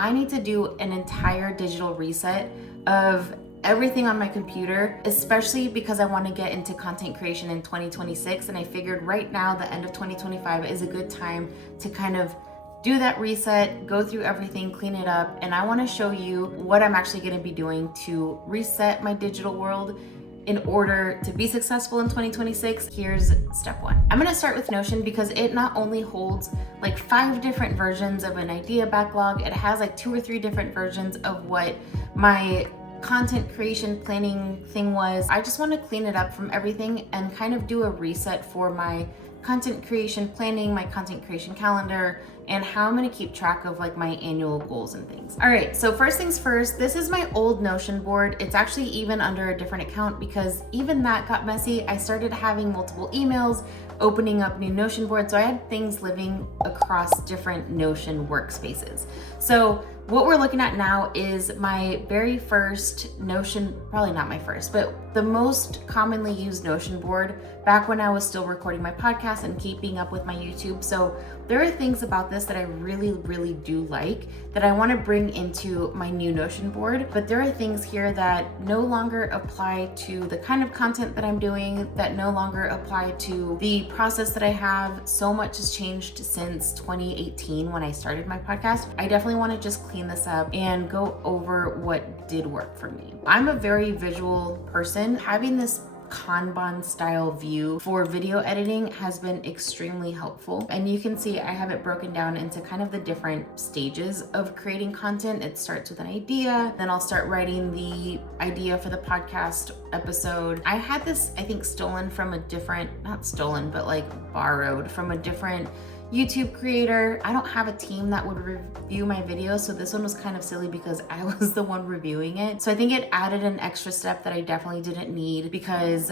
I need to do an entire digital reset of everything on my computer, especially because I want to get into content creation in 2026. And I figured right now, the end of 2025 is a good time to kind of do that reset, go through everything, clean it up. And I want to show you what I'm actually going to be doing to reset my digital world in order to be successful in 2026. Here's step one. I'm gonna start with Notion because it not only holds like 5 different versions of an idea backlog, it has like 2 or 3 different versions of what my content creation planning thing was. I just want to clean it up from everything and kind of do a reset for my content creation planning, my content creation calendar, and how I'm gonna keep track of like my annual goals and things. All right, so first things first, this is my old Notion board. It's actually even under a different account because even that got messy. I started having multiple emails, opening up new Notion boards, so I had things living across different Notion workspaces. So what we're looking at now is my very first Notion, probably not my first, but the most commonly used Notion board back when I was still recording my podcast and keeping up with my YouTube. So there are things about this that I really, really do like that I want to bring into my new Notion board, but there are things here that no longer apply to the kind of content that I'm doing, that no longer apply to the process that I have. So much has changed since 2018 when I started my podcast. I definitely want to just clean this up and go over what did work for me. I'm a very visual person. Having this Kanban style view for video editing has been extremely helpful. And you can see I have it broken down into kind of the different stages of creating content. It starts with an idea, then I'll start writing the idea for the podcast episode. I had this, I think, stolen from a different, not stolen, but like borrowed from a different YouTube creator. I don't have a team that would review my videos, so this one was kind of silly because I was the one reviewing it. So I think it added an extra step that I definitely didn't need because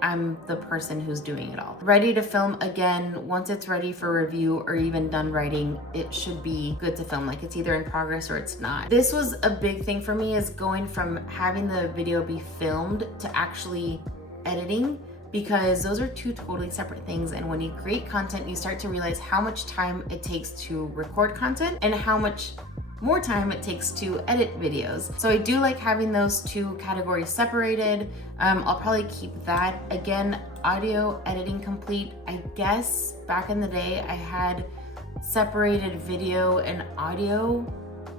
I'm the person who's doing it all. Ready to film again, once it's ready for review or even done writing, it should be good to film. Like it's either in progress or it's not. This was a big thing for me, is going from having the video be filmed to actually editing, because those are 2 totally separate things. And when you create content, you start to realize how much time it takes to record content and how much more time it takes to edit videos. So I do like having those 2 categories separated. I'll probably keep that. Again, audio editing complete. I guess back in the day I had separated video and audio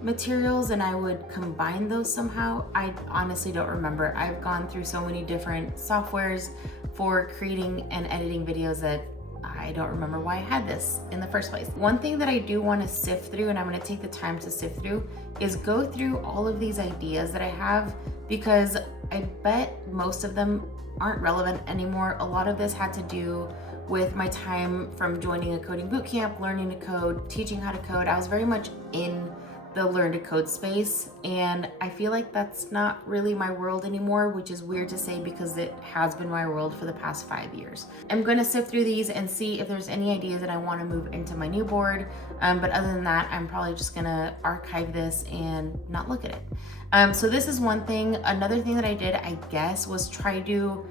materials and I would combine those somehow. I honestly don't remember. I've gone through so many different softwares for creating and editing videos that I don't remember why I had this in the first place. One thing that I do want to sift through, and I'm going to take the time to sift through, is go through all of these ideas that I have, because I bet most of them aren't relevant anymore. A lot of this had to do with my time from joining a coding bootcamp, learning to code, teaching how to code. I was very much in the learn to code space, and I feel like that's not really my world anymore, which is weird to say because it has been my world for the past 5 years. I'm going to sift through these and see if there's any ideas that I want to move into my new board, but other than that, I'm probably just going to archive this and not look at it. So this is one thing. Another thing that I did, I guess, was try to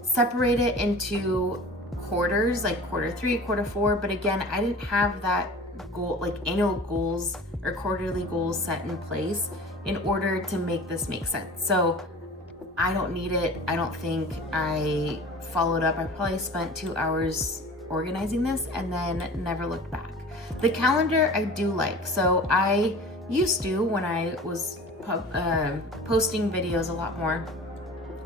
separate it into quarters, like quarter 3, quarter 4, but again, I didn't have that goal, like annual goals or quarterly goals set in place in order to make this make sense. So I don't need it. I don't think I followed up. I probably spent 2 hours organizing this and then never looked back. The calendar I do like. So I used to, when I was posting videos a lot more,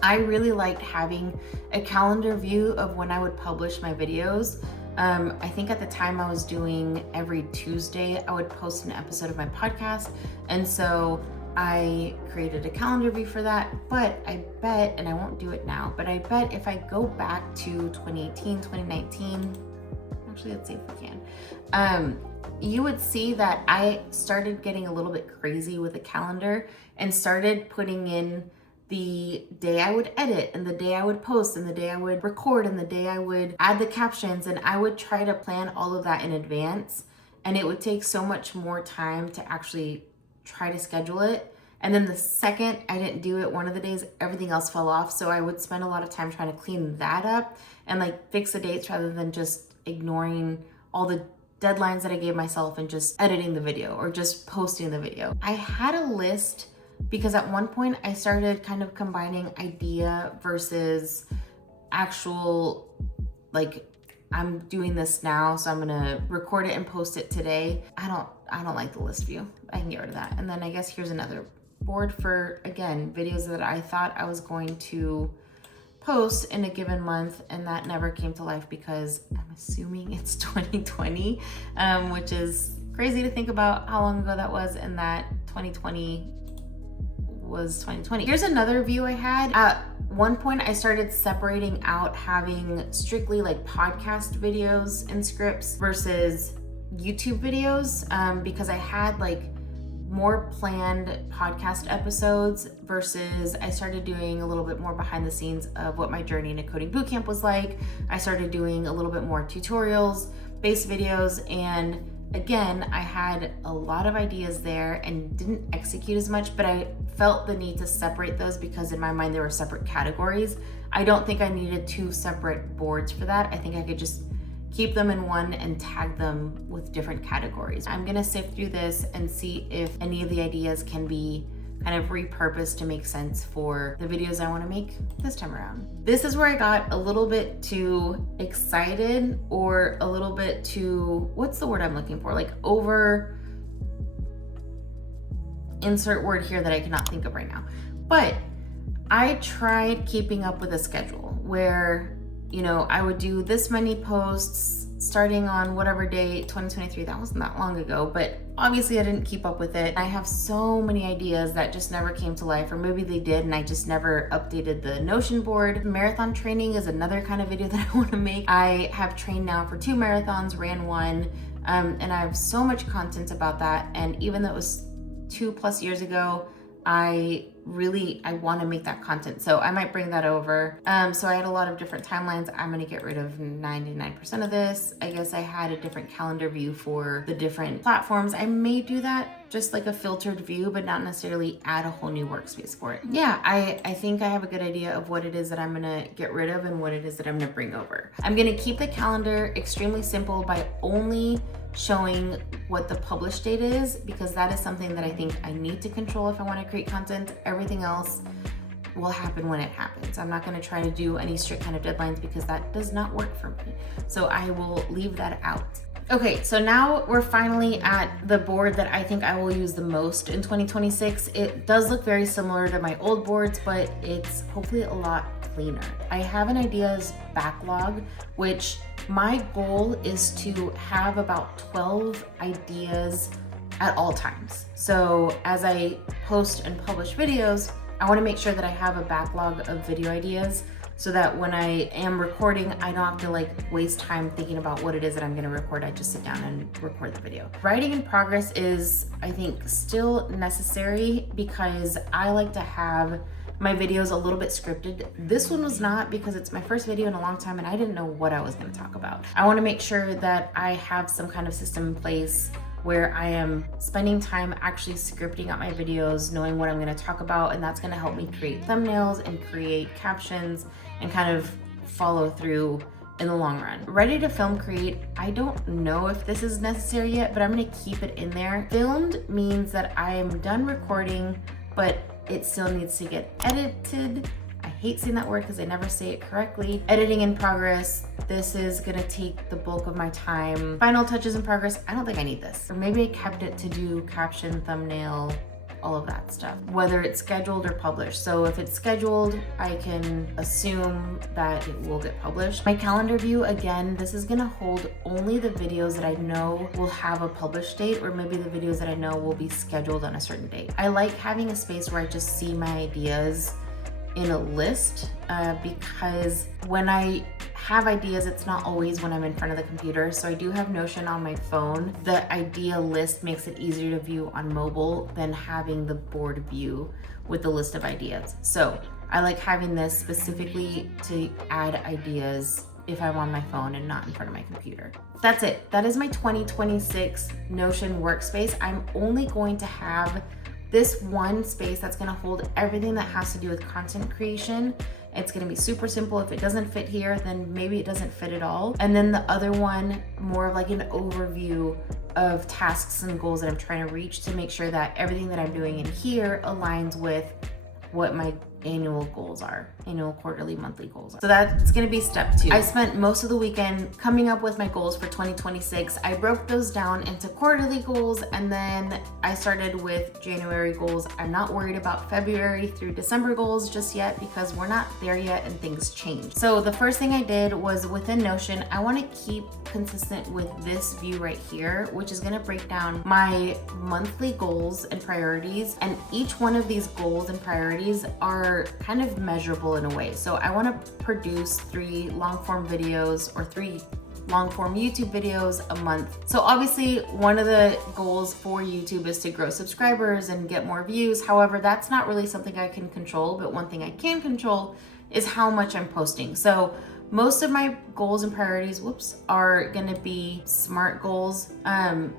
I really liked having a calendar view of when I would publish my videos. I think at the time I was doing every Tuesday, I would post an episode of my podcast. And so I created a calendar view for that. But I bet, and I won't do it now, but I bet if I go back to 2018, 2019, actually, let's see if we can. You would see that I started getting a little bit crazy with the calendar and started putting in the day I would edit and the day I would post and the day I would record and the day I would add the captions, and I would try to plan all of that in advance, and it would take so much more time to actually try to schedule it. And then the second I didn't do it one of the days, everything else fell off. So I would spend a lot of time trying to clean that up and like fix the dates rather than just ignoring all the deadlines that I gave myself and just editing the video or just posting the video. I had a list because at one point I started kind of combining idea versus actual, like, I'm doing this now, so I'm gonna record it and post it today. I don't like the list view. I can get rid of that. And then I guess here's another board for, again, videos that I thought I was going to post in a given month, and that never came to life because I'm assuming it's 2020, which is crazy to think about how long ago that was, and that 2020 was 2020. Here's another view I had. At one point I started separating out having strictly like podcast videos and scripts versus YouTube videos, because I had like more planned podcast episodes versus I started doing a little bit more behind the scenes of what my journey into coding bootcamp was like. I started doing a little bit more tutorials, based videos, and again, I had a lot of ideas there and didn't execute as much, but I felt the need to separate those because in my mind, they were separate categories. I don't think I needed 2 separate boards for that. I think I could just keep them in one and tag them with different categories. I'm gonna sift through this and see if any of the ideas can be kind of repurposed to make sense for the videos I wanna make this time around. This is where I got a little bit too excited, or a little bit too, what's the word I'm looking for? Like over, insert word here that I cannot think of right now. But I tried keeping up with a schedule where, you know, I would do this many posts starting on whatever day, 2023, that wasn't that long ago, but obviously I didn't keep up with it. I have so many ideas that just never came to life, or maybe they did and I just never updated the Notion board. Marathon training is another kind of video that I want to make. I have trained now for 2 marathons, ran 1, and I have so much content about that. And even though it was 2+ years ago, I want to make that content. So I might bring that over. So I had a lot of different timelines. I'm going to get rid of 99% of this. I guess I had a different calendar view for the different platforms. I may do that, just like a filtered view, but not necessarily add a whole new workspace for it. Yeah, I think I have a good idea of what it is that I'm going to get rid of and what it is that I'm going to bring over. I'm going to keep the calendar extremely simple by only showing what the publish date is, because that is something that I think I need to control if I want to create content. Everything else will happen when it happens. I'm not going to try to do any strict kind of deadlines because that does not work for me. So I will leave that out. Okay, so now we're finally at the board that I think I will use the most in 2026. It does look very similar to my old boards, but it's hopefully a lot cleaner. I have an ideas backlog, which my goal is to have about 12 ideas at all times. So as I post and publish videos, I want to make sure that I have a backlog of video ideas so that when I am recording, I don't have to like waste time thinking about what it is that I'm going to record. I just sit down and record the video. Writing in progress is, I think, still necessary because I like to have my videos a little bit scripted. This one was not, because it's my first video in a long time and I didn't know what I was going to talk about. I want to make sure that I have some kind of system in place where I am spending time actually scripting out my videos, knowing what I'm going to talk about, and that's going to help me create thumbnails and create captions and kind of follow through in the long run. Ready to film create, I don't know if this is necessary yet, but I'm going to keep it in there. Filmed means that I am done recording, but it still needs to get edited. I hate saying that word because I never say it correctly. Editing in progress. This is gonna take the bulk of my time. Final touches in progress. I don't think I need this. Or maybe I kept it to do caption, thumbnail, all of that stuff, whether it's scheduled or published. So if it's scheduled, I can assume that it will get published. My calendar view, again, this is gonna hold only the videos that I know will have a published date, or maybe the videos that I know will be scheduled on a certain date. I like having a space where I just see my ideas in a list because when I have ideas, it's not always when I'm in front of the computer. So I do have Notion on my phone. The idea list makes it easier to view on mobile than having the board view with the list of ideas. So I like having this specifically to add ideas if I'm on my phone and not in front of my computer. That's it. That is my 2026 Notion workspace. I'm only going to have this one space that's gonna hold everything that has to do with content creation It's gonna be super simple. If it doesn't fit here, then maybe it doesn't fit at all. And then the other one, more of like an overview of tasks and goals that I'm trying to reach to make sure that everything that I'm doing in here aligns with what my annual goals are, annual, quarterly, monthly goals are. So that's gonna be step 2. I spent most of the weekend coming up with my goals for 2026. I broke those down into quarterly goals, and then I started with January goals. I'm not worried about February through December goals just yet because we're not there yet and things change. So the first thing I did was within Notion, I wanna keep consistent with this view right here, which is gonna break down my monthly goals and priorities. And each one of these goals and priorities are kind of measurable in a way. So I want to produce 3 long form videos or 3 long form YouTube videos a month. So obviously one of the goals for YouTube is to grow subscribers and get more views. However, that's not really something I can control, but one thing I can control is how much I'm posting. So most of my goals and priorities, are gonna be SMART goals.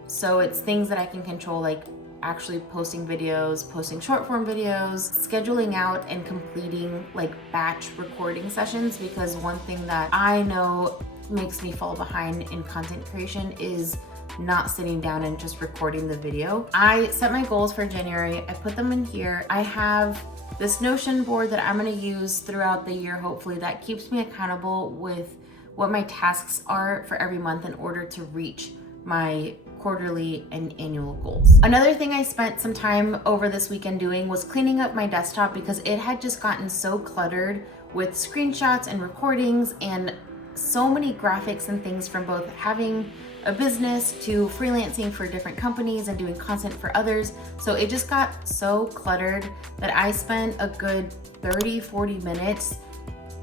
So it's things that I can control, like actually posting videos, posting short form videos, scheduling out and completing like batch recording sessions, because one thing that I know makes me fall behind in content creation is not sitting down and just recording the video. I set my goals for January, I put them in here. I have this Notion board that I'm gonna use throughout the year, hopefully, that keeps me accountable with what my tasks are for every month in order to reach my quarterly and annual goals. Another thing I spent some time over this weekend doing was cleaning up my desktop because it had just gotten so cluttered with screenshots and recordings and so many graphics and things from both having a business to freelancing for different companies and doing content for others. So it just got so cluttered that I spent a good 30-40 minutes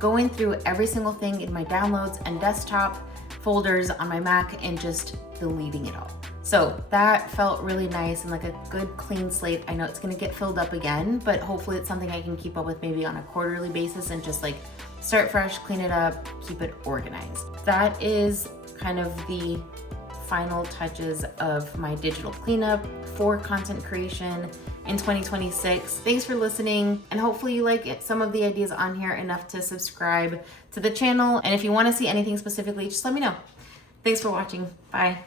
going through every single thing in my downloads and desktop folders on my Mac and just deleting it all. So that felt really nice and like a good clean slate. I know it's gonna get filled up again, but hopefully it's something I can keep up with maybe on a quarterly basis and just like start fresh, clean it up, keep it organized. That is kind of the final touches of my digital cleanup for content creation in 2026. Thanks for listening, and hopefully you like some of the ideas on here enough to subscribe to the channel. And if you want to see anything specifically, just let me know. Thanks for watching. Bye.